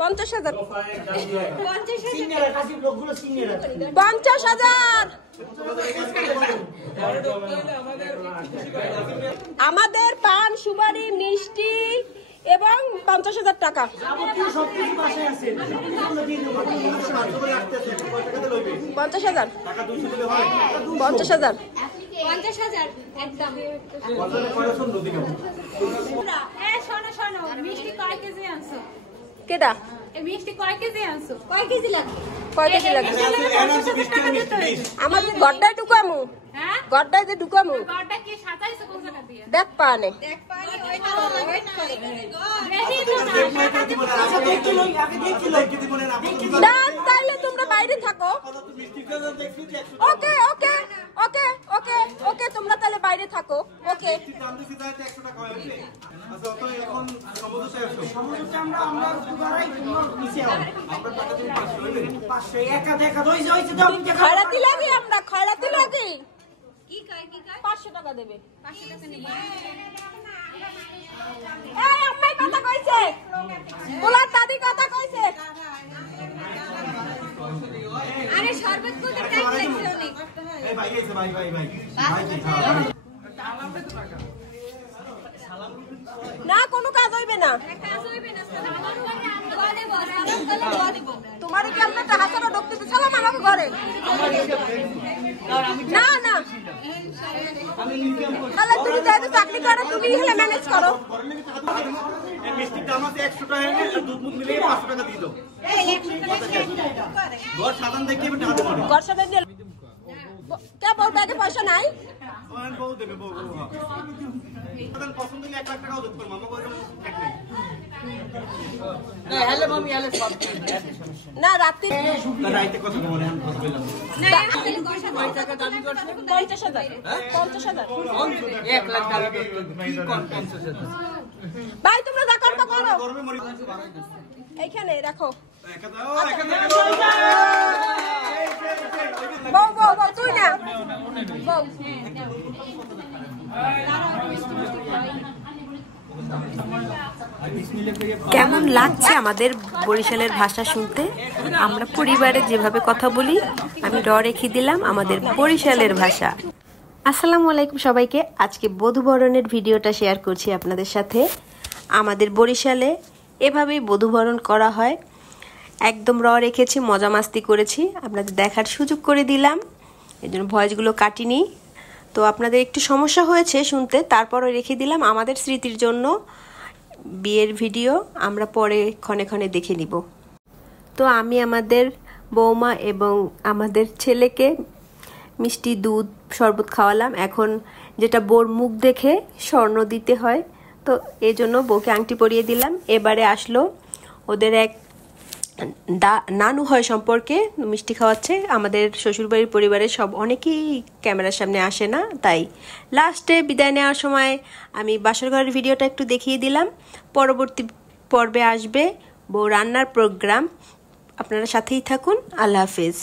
50,000 আমাদের পান সুপারি মিষ্টি এবং 50,000 টাকা। 50,000 50,000 কেডা মিষ্টি কয় কেজি আনছো? কয় কেজি লাগবে? আমাদের গড়টাই ঢুকামু। হ্যাঁ গড়টাই যে ঢুকামু। গড়টা কি সাজাইছো কোন জায়গা দিয়ে? দেখ পানে তাইলে তোমরা বাইরে থাকো। ওকে ওকে ওকে ওকে ওকে তোমরা তাহলে বাইরে থাকো। ওকে খয়রাতি লাগে আমরা খয়রাতি লাগে 500 টাকা দেবে। এই আম্মাই কথা কইছে তোলা দাদি কথা কইছে। আরে শরবত কোতে টাইম লাগছে অনেক। এই ভাই গেছে ভাই না কোনো কাজ হইবে না। তোমার কি আমরা হাজারও ঢুকতে সালাম আমাকে ঘরে না না তাহলে তুমি যেহেতু চাকরি করো তুমি হলে ম্যানেজ করো। মিষ্টির দাম আছে 100 টাকা আর দুধ মুখ মিলিয়ে 500 টাকা দিয়ে দাও। ঘর সাধারণ দেখতে হবে টাকা দেবো। ঘর সাধারণ দিলে কে বল ব্যাগে পয়সা নাই? ওন বউ দেবে বউ। সাধারণ পছন্দ হলে 1 লাখ টাকাও দিতে পারো মামা কইরো ঠিক নাই। না হ্যালো মামি হ্যালো সব না রাতে কথা বলে আমি কথা বললাম না আপনি ঘর সাধারণ টাকা দাবি করছেন 50,000 50,000 1 লাখ টাকা কি কোন 50,000 ভাই তোমরা যা করবা করো এইখানে রাখো। বউ বউ বউ তুই না বউ কেমন লাগছে আমাদের বরিশালের ভাষা শুনতে? আমরা পরিবারে যেভাবে কথা বলি আমি রেখে দিলাম আমাদের বরিশালের ভাষা। আসসালামু আলাইকুম সবাইকে। আজকে বধূবরণের ভিডিওটা শেয়ার করছি আপনাদের সাথে। আমাদের বরিশালে এভাবেই বধূবরণ করা হয়। একদম রেখেছি, মজা মাস্তি করেছি, আপনাদের দেখার সুযোগ করে দিলাম, এই জন্য ভয়েসগুলো কাটিনি। তো আপনাদের একটু সমস্যা হয়েছে শুনতে, তারপরও রেখে দিলাম আমাদের স্মৃতির জন্য। বিয়ের ভিডিও আমরা পরে ক্ষণে ক্ষণে দেখে নিব। তো আমি আমাদের বৌমা এবং আমাদের ছেলেকে মিষ্টি দুধ শরবত খাওয়ালাম। এখন যেটা বোর মুখ দেখে স্বর্ণ দিতে হয়, তো এই জন্য বউকে আংটি পরিয়ে দিলাম। এবারে আসলো ওদের এক নানু হয় সম্পর্কে মিষ্টি খাওয়াচ্ছে। আমাদের শ্বশুরবাড়ির পরিবারের সব অনেকেই ক্যামেরার সামনে আসে না, তাই লাস্টে বিদায় নেওয়ার সময় আমি বাসর ঘরের ভিডিওটা একটু দেখিয়ে দিলাম। পরবর্তী পর্বে আসবে বউ রান্নার প্রোগ্রাম, আপনারা সাথেই থাকুন। আল্লাহ হাফেজ।